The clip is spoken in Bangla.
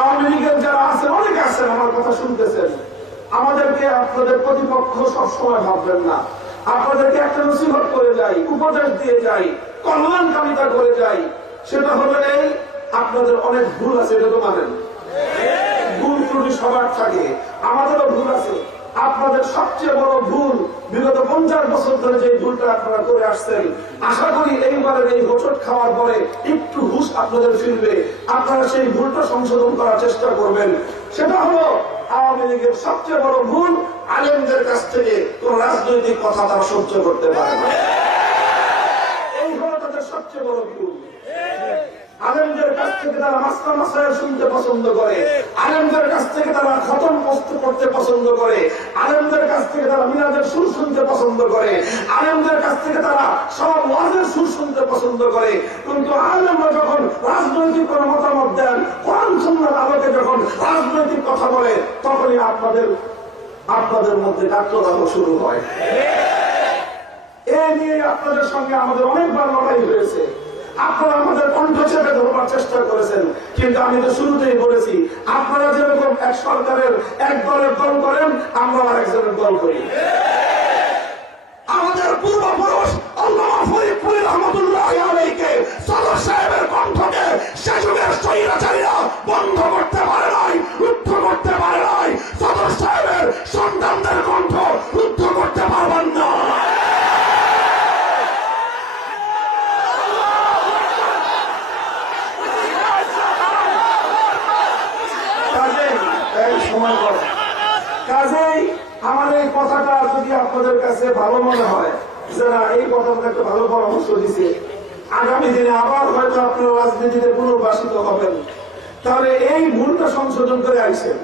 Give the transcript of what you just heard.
আওয়ামী আপনাদের অনেক ভুল আছে, এটা তো মানেন। ভুল ত্রুটি সবার থাকে, আমাদেরও ভুল আছে। আপনাদের সবচেয়ে বড় ভুল, বিগত পঞ্চাশ বছর ধরে যে ভুলটা আপনারা করে আসছেন, আশা করি এইবারের এই হোচট খাওয়ার পরে একটু হুশ আপনাদের ফিরবে, আপনারা সেই ভুলটা সংশোধন করার চেষ্টা করবেন। সেটা হলো আওয়ামী লীগের সবচেয়ে বড় ভুল আলেমদের কাছ থেকে কোন রাজনৈতিক কথা তারা সহ্য করতে পারে না এই হলো তাদের সবচেয়ে বড় ভুল আলেমদের কাছ থেকে তারা মাস্টার মাসায় শুনতে পছন্দ করে। আলেমদের কাছ থেকে তারা খতম পস্ত করতে পছন্দ করে। আলেমদের কাছ থেকে তারা মিনাদের সুর শুনতে পছন্দ করে। আলেমদের কাছ থেকে তারা সব ওয়াজের সুর শুনতে পছন্দ করে। কিন্তু আলেমরা যখন রাজনৈতিক কোন মতামত দেন, কোরআন সুন্দর আলোকে যখন রাজনৈতিক কথা বলে, তখনই আপনাদের আপনাদের মধ্যে ডাক্তার শুরু হয়। এ নিয়ে আপনাদের সঙ্গে আমাদের অনেকবার লড়াই হয়েছে। আপনারা আমাদের কণ্ঠ চেপে ধরবার চেষ্টা করেছেন কিন্তু আমি তো শুরুতেই বলেছি, আপনারা যেরকম এক সরকারের এক দলের দল করেন, আমরা আর একজনের দল করি। আমাদের পূর্বপুরুষ আল্লামা ফরিদপুরি সাহেবের কণ্ঠকে সে যুগের স্বৈরাচারীরা বন্ধ করতে পারে সময় করে। কাজেই আমার এই কথাটা যদি আপনাদের কাছে ভালো মনে হয়, যারা এই কথাটা একটা ভালো পরামর্শ দিছে, আগামী দিনে আবার হয়তো আপনারা রাজনীতিতে পুনর্বাসিত হবেন। তাহলে এই ভুলটা সংশোধন করে আইসেন